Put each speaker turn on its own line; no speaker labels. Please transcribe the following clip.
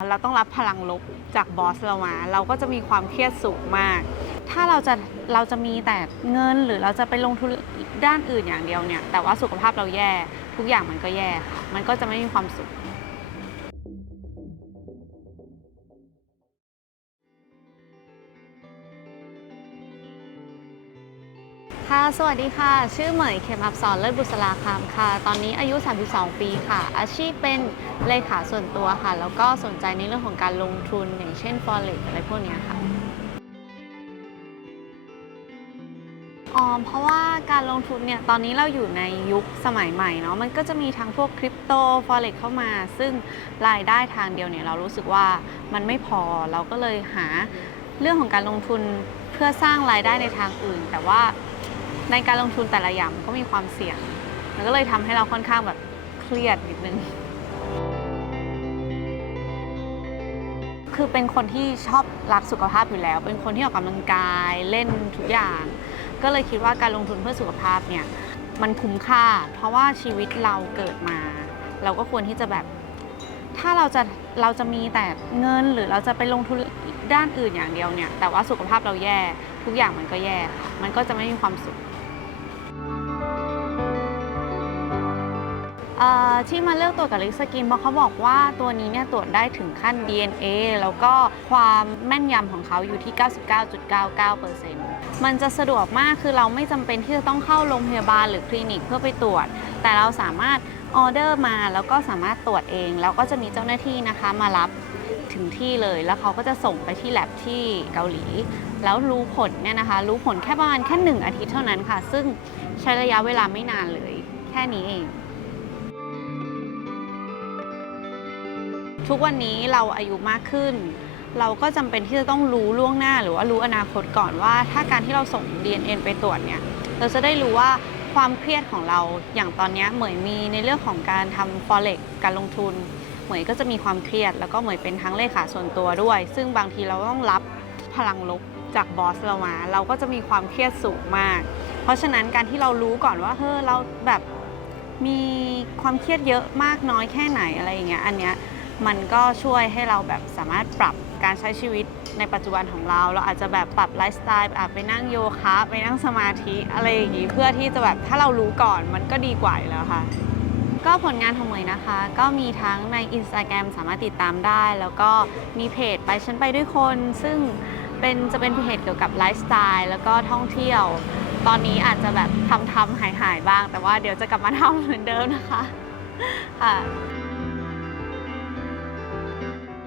เราต้องรับพลังลบจากบอสเรามา เราก็จะมีความเครียดสูงมาก ถ้าเราจะเราจะมีแต่เงินหรือเราจะไปลงทุนด้านอื่นอย่างเดียวเนี่ย แต่ว่าสุขภาพเราแย่ ทุกอย่างมันก็แย่ มันก็จะไม่มีความสุข ค่ะ สวัสดีค่ะ ชื่อเหมยเข็มอับสอนเลิศบุษราคามค่ะ ตอนนี้อายุ 32 ปีค่ะ อาชีพเป็นเลขาส่วนตัวค่ะ แล้วก็สนใจในเรื่องของการลงทุนอย่างเช่น forex อะไรพวกนี้ค่ะอ๋อเพราะว่าการลงทุนเนี่ย ตอนนี้เราอยู่ในยุคสมัยใหม่เนาะ มันก็จะมีทั้งพวกคริปโต forex เข้ามา ซึ่งรายได้ทางเดียวเนี่ย เรารู้สึกว่ามันไม่พอ เราก็เลยหาเรื่องของการลงทุนเพื่อสร้างรายได้ในทางอื่น แต่ว่า ในการลงทุนแต่ละอย่างมันก็มีความเสี่ยง มันก็เลยทำให้เราค่อนข้างแบบเครียดนิดนึง คือเป็นคนที่ชอบรักสุขภาพอยู่แล้ว เป็นคนที่ออกกำลังกายเล่นทุกอย่าง ก็เลยคิดว่าการลงทุนเพื่อสุขภาพเนี่ยมันคุ้มค่า เพราะว่าชีวิตเราเกิดมา เราก็ควรที่จะแบบถ้าเราจะเราจะมีแต่เงินหรือเราจะไปลงทุนด้านอื่นอย่างเดียวเนี่ย แต่ว่าสุขภาพเราแย่ ทุกอย่างมันก็แย่ค่ะมันก็จะไม่มีความสุข ที่มาเลือกตรวจกับลิสกินเพราะเขาบอกว่าตัวนี้เนี่ยตรวจได้ถึงขั้น DNA แล้วก็ความแม่นยำของเขาอยู่ที่ 99.99%มันจะสะดวกมากคือเราไม่จำเป็นที่จะต้องเข้าโรงพยาบาลหรือคลินิกเพื่อไปตรวจ แต่เราสามารถออเดอร์มาแล้วก็สามารถตรวจเอง แล้วก็จะมีเจ้าหน้าที่นะคะมารับถึงที่เลยแล้วเขาก็จะส่งไปที่แลบที่เกาหลี แล้วรู้ผลเนี่ยนะคะ รู้ผลแค่ประมาณแค่หนึ่งอาทิตย์เท่านั้นค่ะ ซึ่งใช้ระยะเวลาไม่นานเลย แค่นี้เอง ทุกวันนี้เราอายุมากขึ้น เราก็จำเป็นที่จะต้องรู้ล่วงหน้าหรือว่ารู้อนาคตก่อนว่า ถ้าการที่เราส่ง DNA ไปตรวจเนี่ยเราจะได้รู้ว่าความเครียดของเราอย่างตอนนี้เหมยมีในเรื่องของการทำ forex การลงทุน เหมยก็จะมีความเครียด แล้วก็เหมยเป็นทั้งเลขาส่วนตัวด้วย ซึ่งบางทีเราต้องรับพลังลบจากบอสเรามา เราก็จะมีความเครียดสูงมาก เพราะฉะนั้นการที่เรารู้ก่อนว่าเฮ้ยเราแบบมีความเครียดเยอะมากน้อยแค่ไหนอะไรอย่างเงี้ยอันเนี้ย มันก็ช่วยให้เราแบบสามารถปรับการใช้ชีวิตในปัจจุบันของเรา เราอาจจะแบบปรับไลฟ์สไตล์อาจไปนั่งโยคะไปนั่งสมาธิอะไรอย่างนี้เพื่อที่จะแบบถ้าเรารู้ก่อนมันก็ดีกว่าอยู่แล้วค่ะ ก็ผลงานของเหมยนะคะ ก็มีทั้งใน Instagram สามารถติดตามได้ แล้วก็มีเพจไปฉันไปด้วยคน ซึ่งเป็นจะเป็นเพจเกี่ยวกับไลฟ์สไตล์แล้วก็ท่องเที่ยว ตอนนี้อาจจะแบบทำทำหายหายๆบ้าง แต่ว่าเดี๋ยวจะกลับมาทำเหมือนเดิมนะคะค่ะ